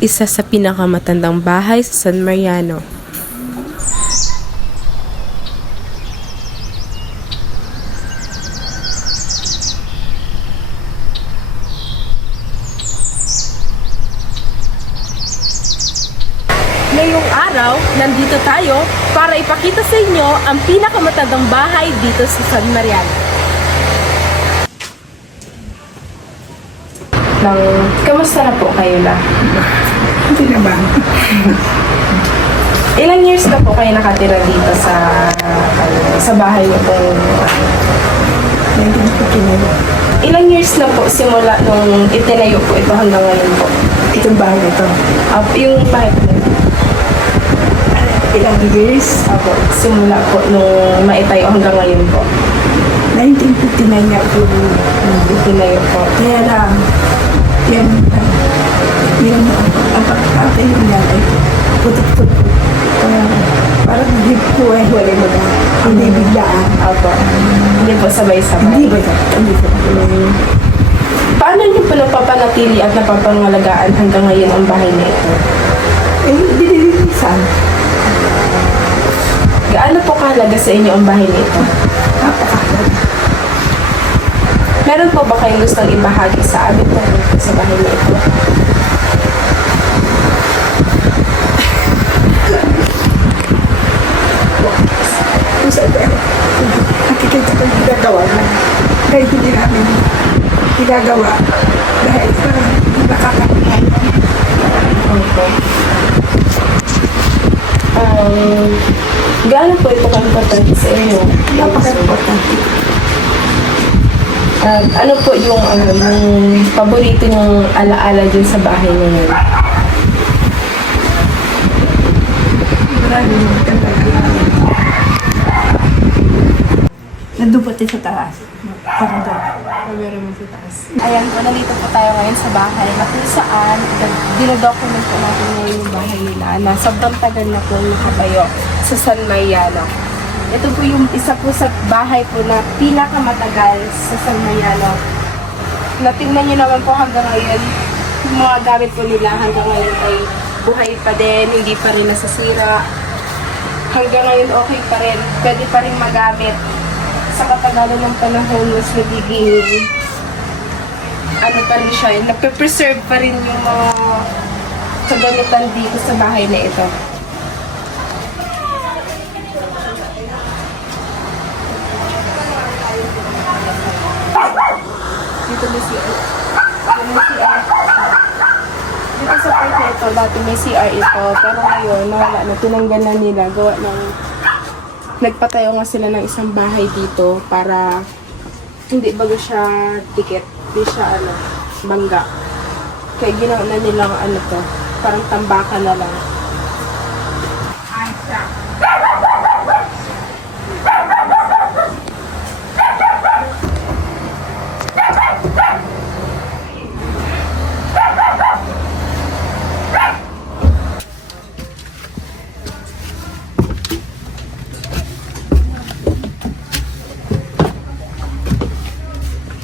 isa sa pinakamatandang bahay sa San Mariano. Ngayong araw, nandito tayo para ipakita sa inyo ang pinakamatandang bahay dito sa San Mariano. Kamusta na po kayo na? Hindi naman. Ilang years na po kayo nakatira dito sa bahay niyo po? Hindi ko kinaya. Ilang years na po simula nung itinayo po ito hanggang ngayon po? Itong bahay ito. Yung bahay po nito? Ilang years? Apo, simula po nung maitayo hanggang ngayon po. 1959 nga po. Itinayo po. Kaya lang, yan ang pagkakatayo niya ay putok-putok. Kaya parang hindi po ay wala mo na. Hindi biglaan. Apo. Hindi po sabay-sabay. Hindi ba ito? Hindi po. Paano niyo po napapanatili at napapangalagaan hanggang ngayon ang bahay na ito? Eh, dinilinisan. Gaano po kahalaga sa inyo ang bahay na ito? Napakahalaga. Meron po ba kayong gustong ibahagi sa amin tungkol sa bahay na ito? Kung saan ba, nakikita ko yung ginagawa na kahit hindi namin ginagawa dahil parang hindi makakakain. Opo. Gaano po ito ka-importante sa inyo? Napaka-importante. Ano po yung paborito niyong alaala dyan sa bahay niyo? Maraming magandang. Nandun po tayo sa taas. Parang doon. Meron mo sa taas. Ayan po, nandito po tayo ngayon sa bahay na kung saan dinodocument po natin ngayon yung bahay nila na sobrang tagal na po nakatayo sa San Mariano. Ito po yung isa po sa bahay po na pinakamatagal sa San Mariano. Natingnan nyo naman po hanggang ngayon, yung mga gamit po nila hanggang ngayon ay buhay pa din, hindi pa rin nasasira. Hanggang ngayon okay pa rin, pwede pa rin magamit. Sa katagalan ng panahon, mas nagiging pa rin siya, nape-preserve pa rin yung mga kagamitan dito sa bahay na ito. Dito may CR. Dito sa part na ito, dati may CR ito, pero ngayon, nawala na, tinanggal na nila, gawa ng nagpatayo nga sila ng isang bahay dito para hindi bago siya tiket, hindi siya bangga. Kaya ginawa na nilang parang tambakan na lang.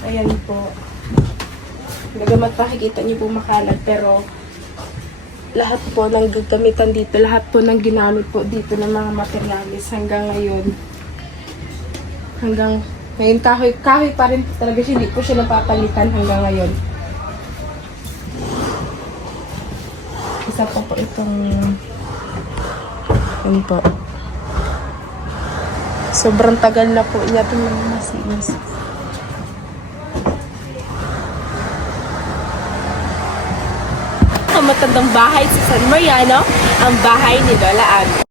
Ayan po. Nagamat pakikita niyo po makalat, pero lahat po ng gagamitan dito, lahat po ng ginamit po dito ng mga materialis hanggang ngayon. Hanggang ngayon, kahoy pa rin talaga siya, hindi po siya napapalitan hanggang ngayon. Isa po itong yun po. Sobrang tagal na po niya itong mga masinis. Matandang bahay sa San Mariano, ang bahay ni Lola Abby.